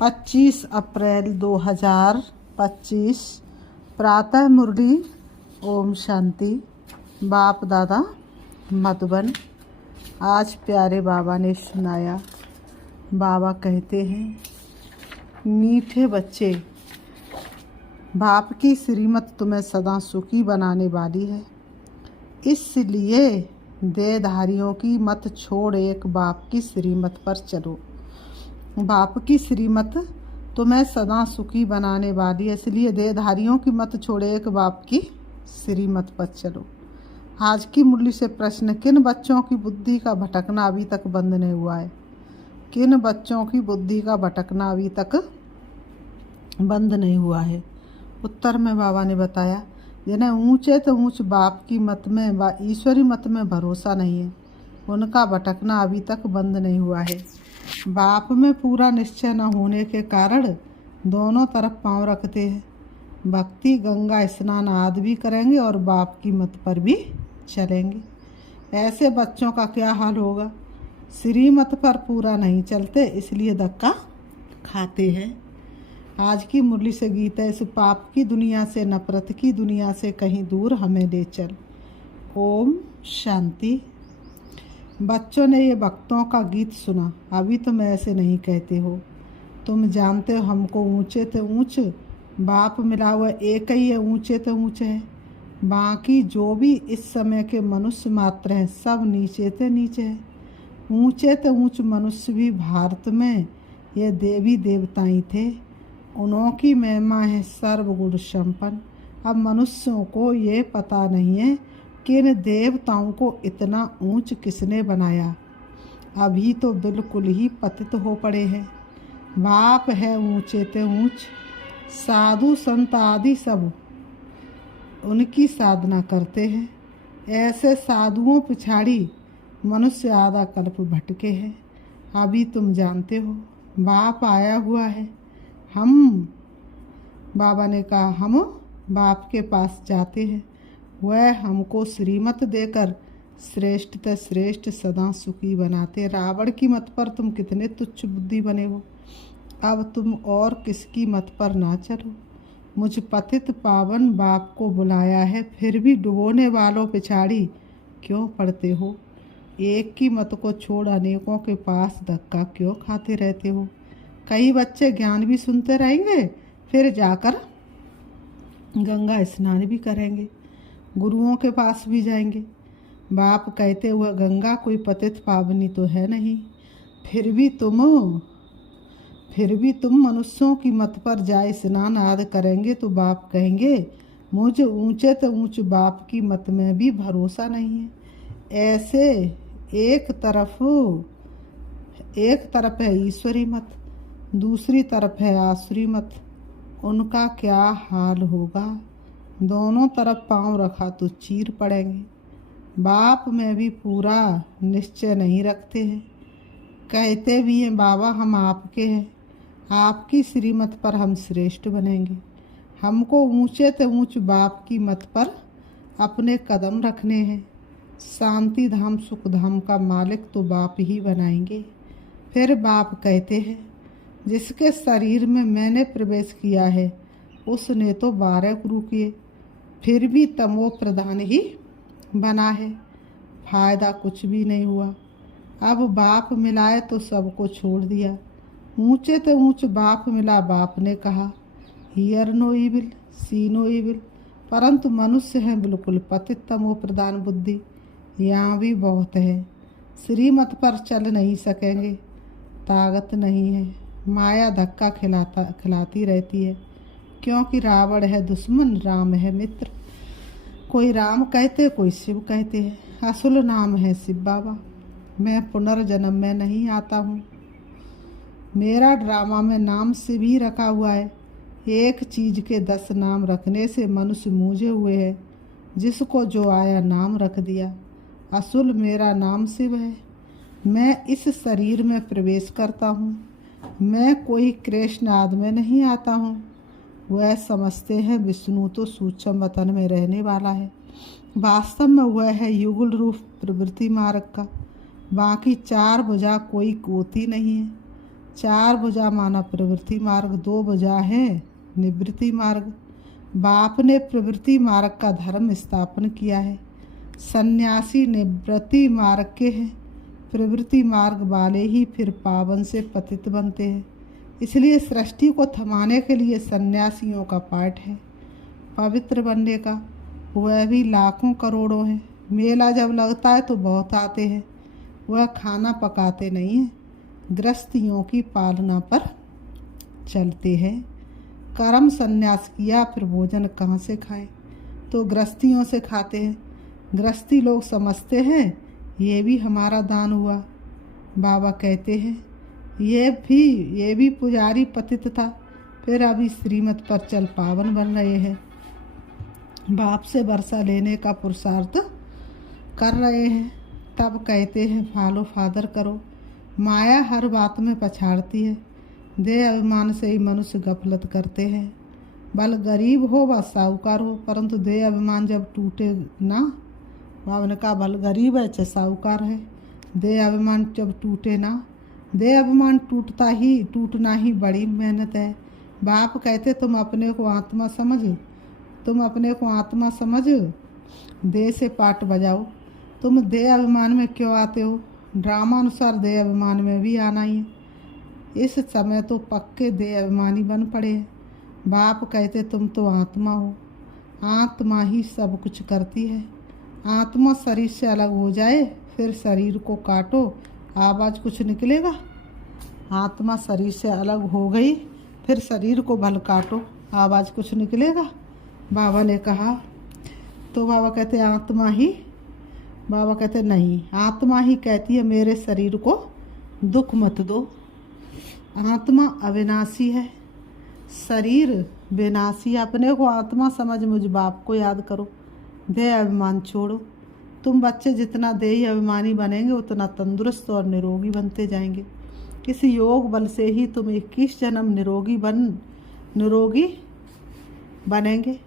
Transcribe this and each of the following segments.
25 अप्रैल 2025 प्रातः मुरली। ओम शांति। बाप दादा मधुबन। आज प्यारे बाबा ने सुनाया। बाबा कहते हैं, मीठे बच्चे, बाप की श्रीमत तुम्हें सदा सुखी बनाने वाली है, इसलिए देहधारियों की मत छोड़ एक बाप की श्रीमत पर चलो। बाप की श्रीमत तुम्हें सदा सुखी बनाने वाली है, इसलिए देहधारियों की मत छोड़े एक बाप की श्रीमत पर चलो। आज की मुरली से प्रश्न, किन बच्चों की बुद्धि का भटकना अभी तक बंद नहीं हुआ है? किन बच्चों की बुद्धि का भटकना अभी तक बंद नहीं हुआ है? उत्तर में बाबा ने बताया, जिन्हें ऊंचे तो ऊंच बाप की मत में व ईश्वरी मत में भरोसा नहीं है, उनका भटकना अभी तक बंद नहीं हुआ है। बाप में पूरा निश्चय न होने के कारण दोनों तरफ पांव रखते हैं। भक्ति गंगा स्नान आदि भी करेंगे और बाप की मत पर भी चलेंगे। ऐसे बच्चों का क्या हाल होगा? श्रीमत पर पूरा नहीं चलते, इसलिए धक्का खाते हैं। आज की मुरली से गीत है, इस पाप की दुनिया से, नफरत की दुनिया से कहीं दूर हमें ले चल। ओम शांति। बच्चों ने ये भक्तों का गीत सुना। अभी तुम ऐसे नहीं कहते हो। तुम जानते हो हमको ऊंचे तो ऊंच बाप मिला हुआ एक ही है, ऊंचे तो ऊंचे है। बाकी जो भी इस समय के मनुष्य मात्र हैं, सब नीचे तो नीचे है। ऊंचे तो ऊंच मनुष्य भी भारत में ये देवी देवताएं थे, उनकी महिमा है सर्वगुण संपन्न। अब मनुष्यों को ये पता नहीं है कि इन देवताओं को इतना ऊंच किसने बनाया। अभी तो बिल्कुल ही पतित हो पड़े हैं। बाप है ऊंचे ते ऊंच, साधु संत आदि सब उनकी साधना करते हैं। ऐसे साधुओं पिछाड़ी मनुष्य आधा कल्प भटके हैं। अभी तुम जानते हो बाप आया हुआ है। बाबा ने कहा, हम बाप के पास जाते हैं, वह हमको श्रीमत देकर श्रेष्ठ ते श्रेष्ठ सदा सुखी बनाते। रावण की मत पर तुम कितने तुच्छ बुद्धि बने हो। अब तुम और किसकी मत पर ना चलो। मुझ पतित पावन बाप को बुलाया है, फिर भी डुबोने वालों पिछाड़ी क्यों पड़ते हो? एक की मत को छोड़ अनेकों के पास धक्का क्यों खाते रहते हो? कई बच्चे ज्ञान भी सुनते रहेंगे, फिर जाकर गंगा स्नान भी करेंगे, गुरुओं के पास भी जाएंगे। बाप कहते हुए गंगा कोई पतित पावनी तो है नहीं, फिर भी तुम मनुष्यों की मत पर जाए स्नान आदि करेंगे तो बाप कहेंगे, मुझे ऊंचे तो ऊंच बाप की मत में भी भरोसा नहीं है। ऐसे एक तरफ है ईश्वरी मत, दूसरी तरफ है आसुरी मत, उनका क्या हाल होगा? दोनों तरफ पांव रखा तो चीर पड़ेंगे। बाप में भी पूरा निश्चय नहीं रखते हैं। कहते भी हैं बाबा हम आपके हैं, आपकी श्रीमत पर हम श्रेष्ठ बनेंगे। हमको ऊंचे ते ऊंच बाप की मत पर अपने कदम रखने हैं। शांति धाम सुख धाम का मालिक तो बाप ही बनाएंगे। फिर बाप कहते हैं, जिसके शरीर में मैंने प्रवेश किया है उसने तो 12 गुरु किए, फिर भी तमो प्रधान ही बना है, फायदा कुछ भी नहीं हुआ। अब बाप मिलाए तो सबको छोड़ दिया। ऊंचे तो ऊंच बाप मिला, बाप ने कहा hear no evil see no evil, परंतु मनुष्य हैं बिल्कुल पतित तमो प्रधान बुद्धि। यहाँ भी बहुत है, श्रीमत पर चल नहीं सकेंगे, ताकत नहीं है। माया धक्का खिलाती रहती है, क्योंकि रावण है दुश्मन, राम है मित्र। कोई राम कहते, कोई शिव कहते हैं। असुल नाम है शिव बाबा। मैं पुनर्जन्म में नहीं आता हूँ। मेरा ड्रामा में नाम शिव ही रखा हुआ है। एक चीज के 10 नाम रखने से मनुष्य मूझे हुए हैं, जिसको जो आया नाम रख दिया। असुल मेरा नाम शिव है। मैं इस शरीर में प्रवेश करता हूँ। मैं कोई कृष्ण आदि में नहीं आता हूँ। वह समझते हैं विष्णु तो सूक्ष्म वतन में रहने वाला है, वास्तव में वह है युगल रूप प्रवृत्ति मार्ग का। बाकी 4 भुजा कोई कोती नहीं है। 4 भुजा माना प्रवृत्ति मार्ग, 2 भुजा है निवृत्ति मार्ग। बाप ने प्रवृत्ति मार्ग का धर्म स्थापन किया है। सन्यासी निवृत्ति मार्ग के हैं। प्रवृत्ति मार्ग वाले ही फिर पावन से पतित बनते हैं। इसलिए सृष्टि को थमाने के लिए सन्यासियों का पाठ है। पवित्र बनने का वह भी लाखों करोड़ों है। मेला जब लगता है तो बहुत आते हैं। वह खाना पकाते नहीं हैं, गृहस्थियों की पालना पर चलते हैं। कर्म संन्यास किया फिर भोजन कहाँ से खाएं? तो गृहस्थियों से खाते हैं। गृहस्थी लोग समझते हैं ये भी हमारा दान हुआ। बाबा कहते हैं ये भी पुजारी पतित था, फिर अभी श्रीमत पर चल पावन बन रहे हैं। बाप से वर्षा लेने का पुरुषार्थ कर रहे हैं। तब कहते हैं फॉलो फादर करो। माया हर बात में पछाड़ती है। देह अभिमान से ही मनुष्य गफलत करते हैं। बल गरीब हो व साहूकार हो, परंतु देह अभिमान जब टूटे ना, बाबा ने कहा बल गरीब है चाहे साहूकार है, देह अभिमान जब टूटे ना, देह अभिमान टूटना ही बड़ी मेहनत है। बाप कहते तुम अपने को आत्मा समझ, देह से पाठ बजाओ। तुम देह अभिमान में क्यों आते हो? ड्रामा अनुसार देह अभिमान में भी आना ही है। इस समय तो पक्के देह अभिमानी बन पड़े हैं। बाप कहते तुम तो आत्मा हो, आत्मा ही सब कुछ करती है। आत्मा शरीर से अलग हो जाए फिर शरीर को काटो, आवाज़ कुछ निकलेगा? आत्मा शरीर से अलग हो गई फिर शरीर को भल काटो, आवाज़ कुछ निकलेगा? बाबा ने कहा तो बाबा कहते आत्मा ही, बाबा कहते नहीं, आत्मा ही कहती है मेरे शरीर को दुख मत दो। आत्मा अविनाशी है, शरीर विनाशी। अपने को आत्मा समझ मुझ बाप को याद करो। देह अभिमान छोड़ो। तुम बच्चे जितना देह अभिमानी बनेंगे उतना तंदुरुस्त और निरोगी बनते जाएंगे। इस योग बल से ही तुम 21 जन्म निरोगी बनेंगे।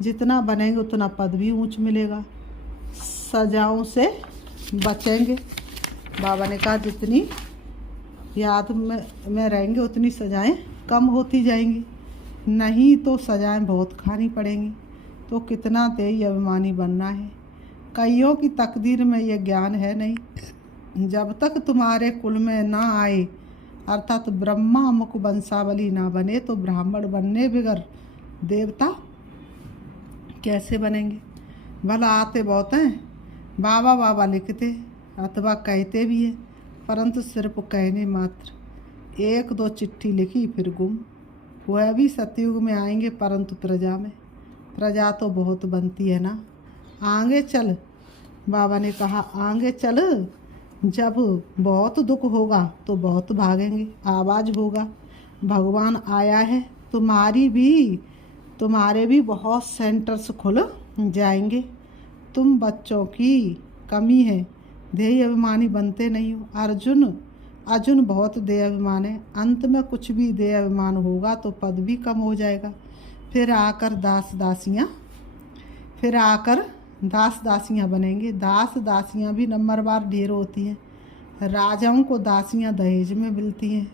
जितना बनेंगे उतना पद भी ऊंच मिलेगा। सजाओं से बचेंगे। बाबा ने कहा जितनी याद में रहेंगे उतनी सजाएं कम होती जाएंगी, नहीं तो सजाएं बहुत खानी पड़ेंगी। तो कितना देही अभिमानी बनना है। कईयों की तकदीर में ये ज्ञान है नहीं। जब तक तुम्हारे कुल में ना आए, अर्थात ब्रह्मा मुख वंशावली ना बने, तो ब्राह्मण बनने बगैर देवता कैसे बनेंगे? भला आते बहुत हैं, बाबा बाबा लिखते अथवा कहते भी हैं, परंतु सिर्फ कहने मात्र। 1-2 चिट्ठी लिखी फिर गुम। वह भी सतयुग में आएंगे, परंतु प्रजा तो बहुत बनती है ना। आगे चल, बाबा ने कहा आगे चल। जब बहुत दुख होगा तो बहुत भागेंगे, आवाज़ होगा भगवान आया है। तुम्हारे भी बहुत सेंटर्स खुल जाएंगे। तुम बच्चों की कमी है, देह अभिमानी बनते नहीं हो। अर्जुन बहुत देह अभिमान है। अंत में कुछ भी देह अभिमान होगा तो पद भी कम हो जाएगा। फिर आकर दास दासियाँ बनेंगे। दास दासियाँ भी नंबरवार ढेर होती हैं। राजाओं को दासियाँ दहेज में मिलती हैं,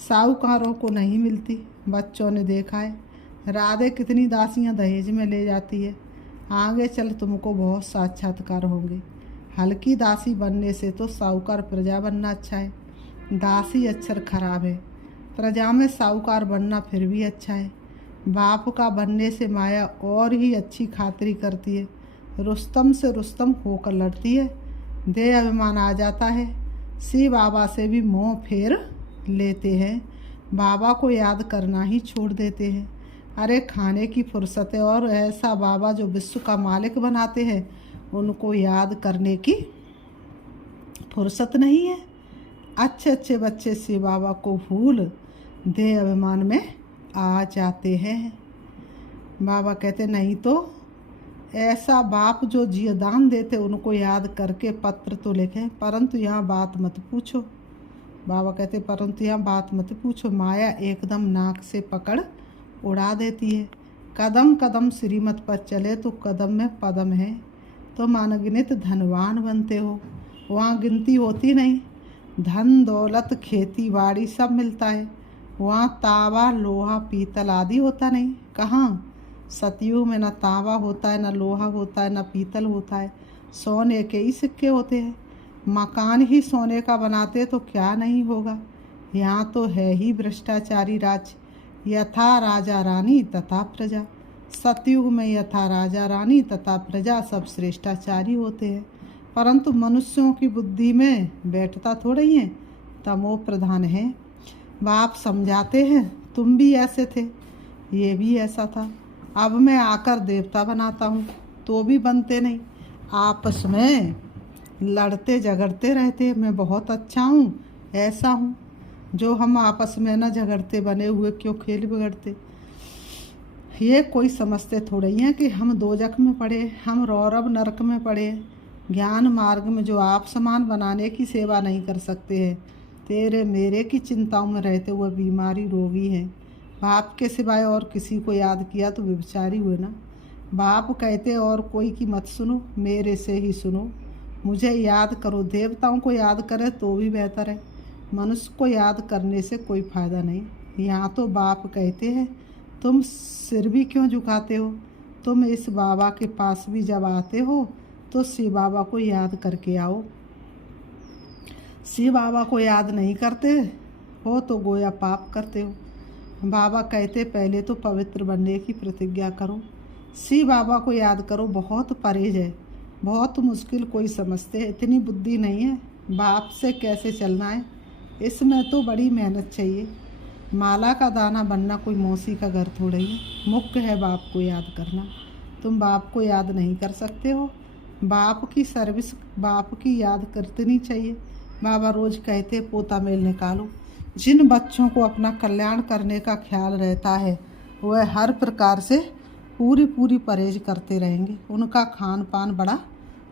साहूकारों को नहीं मिलती। बच्चों ने देखा है राधे कितनी दासियाँ दहेज में ले जाती है। आगे चल तुमको बहुत साक्षात्कार होंगे। हल्की दासी बनने से तो साहूकार प्रजा बनना अच्छा है। दासी अक्षर खराब है, प्रजा में साहूकार बनना फिर भी अच्छा है। बाप का बनने से माया और ही अच्छी खातिरी करती है। रुस्तम से रुस्तम होकर लड़ती है। देह अभिमान आ जाता है। शिव बाबा से भी मोह फेर लेते हैं। बाबा को याद करना ही छोड़ देते हैं। अरे खाने की फुर्सत है, और ऐसा बाबा जो विश्व का मालिक बनाते हैं उनको याद करने की फुर्सत नहीं है। अच्छे बच्चे शिव बाबा को भूल देह अभिमान में आ जाते हैं। बाबा कहते नहीं तो ऐसा बाप जो जीवदान देते उनको याद करके पत्र तो लिखें, परंतु यहाँ बात मत पूछो। बाबा कहते परंतु यहाँ बात मत पूछो। माया एकदम नाक से पकड़ उड़ा देती है। कदम कदम श्रीमत पर चले तो कदम में पदम है। तो अनगिनत धनवान बनते हो, वहाँ गिनती होती नहीं। धन दौलत खेती बाड़ी सब मिलता है। वहाँ तांबा लोहा पीतल आदि होता नहीं। कहाँ? सतयुग में न तांबा होता है, न लोहा होता है, न पीतल होता है। सोने के ही सिक्के होते हैं। मकान ही सोने का बनाते तो क्या नहीं होगा। यहाँ तो है ही भ्रष्टाचारी राज। यथा राजा रानी तथा प्रजा। सतयुग में यथा राजा रानी तथा प्रजा सब श्रेष्ठाचारी होते हैं, परंतु मनुष्यों की बुद्धि में बैठता थोड़ा ही है, तमो प्रधान है। बाप समझाते हैं तुम भी ऐसे थे, ये भी ऐसा था। अब मैं आकर देवता बनाता हूँ तो भी बनते नहीं, आपस में लड़ते झगड़ते रहते। मैं बहुत अच्छा हूँ, ऐसा हूँ। जो हम आपस में न झगड़ते बने हुए क्यों खेल बिगड़ते। ये कोई समझते थोड़े ही हैं कि हम दोजख में पड़े, हम रौरव नरक में पड़े। ज्ञान मार्ग में जो आप समान बनाने की सेवा नहीं कर सकते हैं, तेरे मेरे की चिंताओं में रहते हुए बीमारी रोगी हैं। बाप के सिवाय और किसी को याद किया तो व्यभिचारी हुए ना। बाप कहते और कोई की मत सुनो, मेरे से ही सुनो। मुझे याद करो। देवताओं को याद करे तो भी बेहतर है, मनुष्य को याद करने से कोई फायदा नहीं। यहाँ तो बाप कहते हैं तुम सिर भी क्यों झुकाते हो। तुम इस बाबा के पास भी जब आते हो तो शिव बाबा को याद करके आओ। शिव बाबा को याद नहीं करते हो तो गोया पाप करते हो। बाबा कहते पहले तो पवित्र बनने की प्रतिज्ञा करो, शिव बाबा को याद करो। बहुत परहेज है, बहुत मुश्किल। कोई समझते हैं इतनी बुद्धि नहीं है। बाप से कैसे चलना है, इसमें तो बड़ी मेहनत चाहिए। माला का दाना बनना कोई मौसी का घर थोड़ा ही है। मुख्य है बाप को याद करना। तुम बाप को याद नहीं कर सकते हो। बाप की सर्विस, बाप की याद करनी चाहिए। बाबा रोज कहते पोता मेल निकालो। जिन बच्चों को अपना कल्याण करने का ख्याल रहता है वह हर प्रकार से पूरी परहेज करते रहेंगे। उनका खान पान बड़ा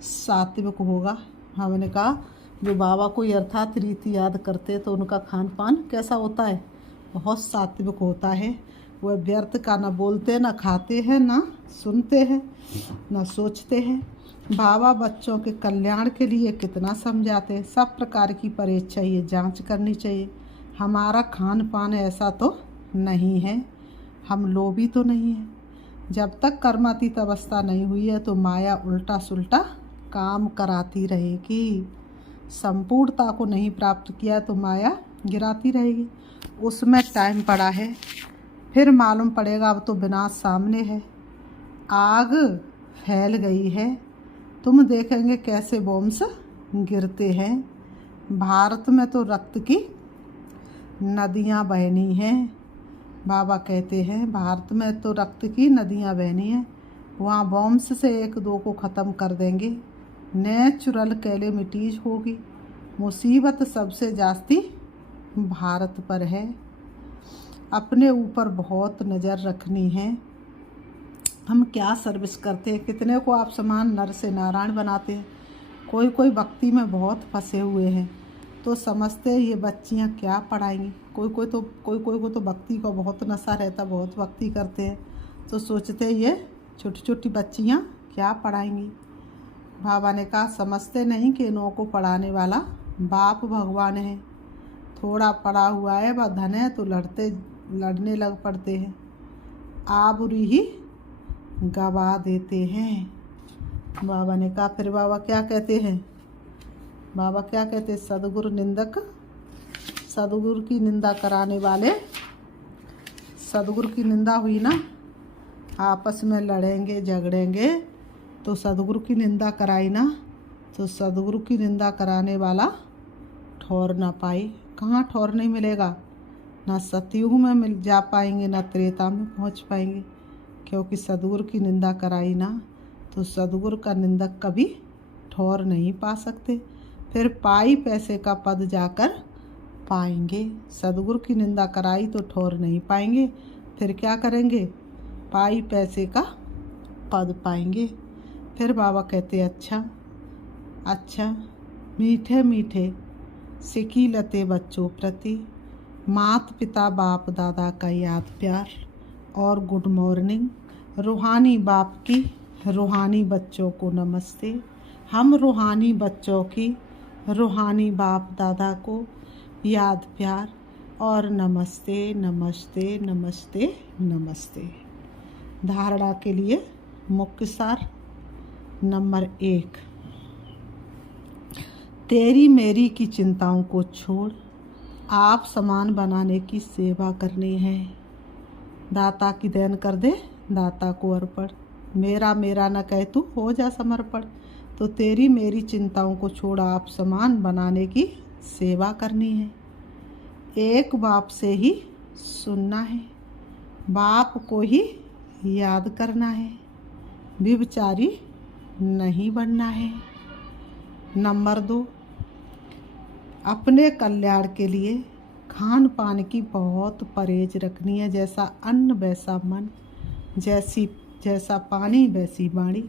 सात्विक होगा। हमने कहा जो बाबा को अर्थात रीति याद करते तो उनका खान पान कैसा होता है, बहुत सात्विक होता है। वह व्यर्थ का न बोलते, न खाते हैं, न सुनते हैं, न सोचते हैं। बाबा बच्चों के कल्याण के लिए कितना समझाते हैं। सब प्रकार की परहेज चाहिए, जांच करनी चाहिए। हमारा खान पान ऐसा तो नहीं है, हम लोभी तो नहीं है। जब तक कर्मातीत अवस्था नहीं हुई है तो माया उल्टा सुल्टा काम कराती रहेगी। संपूर्णता को नहीं प्राप्त किया तो माया गिराती रहेगी। उसमें टाइम पड़ा है, फिर मालूम पड़ेगा अब तो विनाश सामने है, आग फैल गई है। तुम देखेंगे कैसे बॉम्ब्स गिरते हैं। भारत में तो रक्त की नदियाँ बहनी हैं। बाबा कहते हैं भारत में तो रक्त की नदियाँ बहनी हैं। वहाँ बॉम्ब्स से एक दो को ख़त्म कर देंगे, नेचुरल कैलेमिटीज होगी। मुसीबत सबसे जास्ती भारत पर है। अपने ऊपर बहुत नज़र रखनी है। हम क्या सर्विस करते हैं, कितने को आप समान नर से नारायण बनाते हैं। कोई भक्ति में बहुत फंसे हुए हैं तो समझते हैं ये बच्चियाँ क्या पढ़ाएंगी। कोई को तो भक्ति का बहुत नशा रहता, बहुत भक्ति करते हैं तो सोचते हैं ये छोटी बच्चियाँ क्या पढ़ाएंगी। बाबा ने कहा समझते नहीं कि इनों को पढ़ाने वाला बाप भगवान है। थोड़ा पढ़ा हुआ है वह धन है तो लड़ने लग पड़ते हैं, आबरूई ही गवा देते हैं। बाबा ने कहा फिर बाबा क्या कहते हैं, बाबा क्या कहते हैं, सदगुरु निंदक, सदगुरु की निंदा कराने वाले, सदगुरु की निंदा हुई ना, आपस में लड़ेंगे झगड़ेंगे तो सदगुरु की निंदा कराई ना, तो सदगुरु की निंदा कराने वाला ठौर ना पाए। कहाँ ठौर नहीं मिलेगा, ना सतयुग में मिल जा पाएंगे ना त्रेता में पहुँच पाएंगे, क्योंकि सदगुरु की निंदा कराई ना तो सदगुरु का निंदक कभी ठौर नहीं पा सकते। फिर पाई पैसे का पद जाकर पाएंगे। सदगुरु की निंदा कराई तो ठौर नहीं पाएंगे, फिर क्या करेंगे, पाई पैसे का पद पाएंगे। फिर बाबा कहते अच्छा मीठे मीठे सिकीलते बच्चों प्रति मात पिता बाप दादा का याद प्यार और गुड मॉर्निंग। रूहानी बाप की रूहानी बच्चों को नमस्ते। हम रूहानी बच्चों की रूहानी बाप दादा को याद प्यार और नमस्ते नमस्ते नमस्ते नमस्ते। धारणा के लिए मुख्य सार नंबर 1, तेरी मेरी की चिंताओं को छोड़ आप समान बनाने की सेवा करनी है। दाता की देन कर दे दाता को अर्पण, मेरा मेरा न कह तू हो जा समर्पण। तो तेरी मेरी चिंताओं को छोड़ आप समान बनाने की सेवा करनी है। एक बाप से ही सुनना है, बाप को ही याद करना है, व्यभिचारी नहीं बनना है। नंबर 2, अपने कल्याण के लिए खान पान की बहुत परहेज रखनी है। जैसा अन्न वैसा मन, जैसा पानी वैसी वाणी।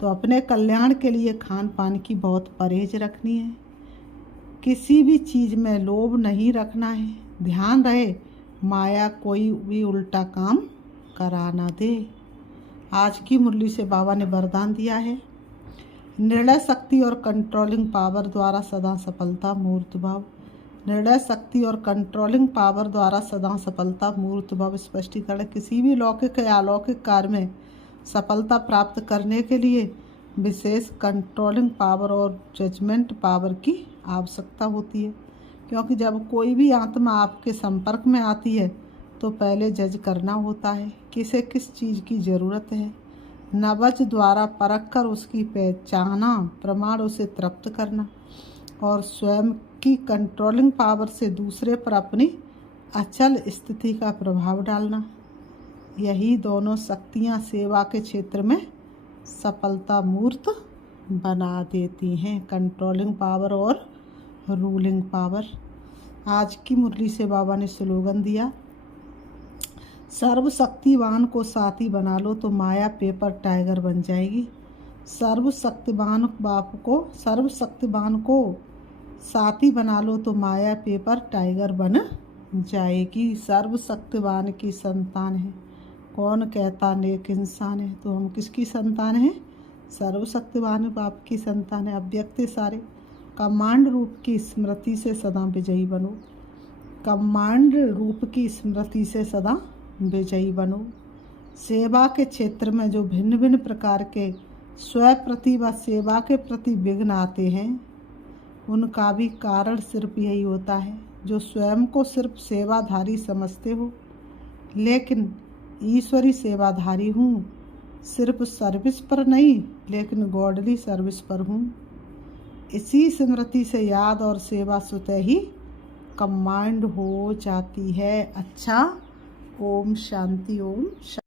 तो अपने कल्याण के लिए खान पान की बहुत परहेज रखनी है। किसी भी चीज़ में लोभ नहीं रखना है। ध्यान रहे माया कोई भी उल्टा काम करा ना दे। आज की मुरली से बाबा ने वरदान दिया है, निर्णय शक्ति और कंट्रोलिंग पावर द्वारा सदा सफलता मूर्त भाव। निर्णय शक्ति और कंट्रोलिंग पावर द्वारा सदा सफलता मूर्त भाव स्पष्टीकरण। किसी भी लौकिक या अलौकिक कार्य में सफलता प्राप्त करने के लिए विशेष कंट्रोलिंग पावर और जजमेंट पावर की आवश्यकता होती है। क्योंकि जब कोई भी आत्मा आपके संपर्क में आती है तो पहले जज करना होता है किसे किस चीज़ की ज़रूरत है। नवज द्वारा परख कर उसकी पहचाना, प्रमाण उसे तृप्त करना और स्वयं की कंट्रोलिंग पावर से दूसरे पर अपनी अचल स्थिति का प्रभाव डालना। यही दोनों शक्तियाँ सेवा के क्षेत्र में सफलता मूर्त बना देती हैं, कंट्रोलिंग पावर और रूलिंग पावर। आज की मुरली से बाबा ने स्लोगन दिया, सर्वशक्तिवान को साथी बना लो तो माया पेपर टाइगर बन जाएगी। सर्वशक्तिवान को साथी बना लो तो माया पेपर टाइगर बन जाएगी। सर्वशक्तिवान की संतान है, कौन कहता नेक इंसान है। तो हम किसकी संतान हैं? सर्वशक्तिवान बाप की संतान है। अव्यक्त सारे कमांड रूप की स्मृति से सदा विजयी बनो। कमांड रूप की स्मृति से सदा विजयी बनो। सेवा के क्षेत्र में जो भिन्न भिन्न प्रकार के स्व प्रति व सेवा के प्रति विघ्न आते हैं उनका भी कारण सिर्फ यही होता है, जो स्वयं को सिर्फ सेवाधारी समझते हो। लेकिन ईश्वरी सेवाधारी हूँ, सिर्फ सर्विस पर नहीं लेकिन गॉडली सर्विस पर हूँ। इसी स्मृति से याद और सेवा स्वतः ही कमांड हो जाती है। अच्छा, ओम शांति। ओम शांति।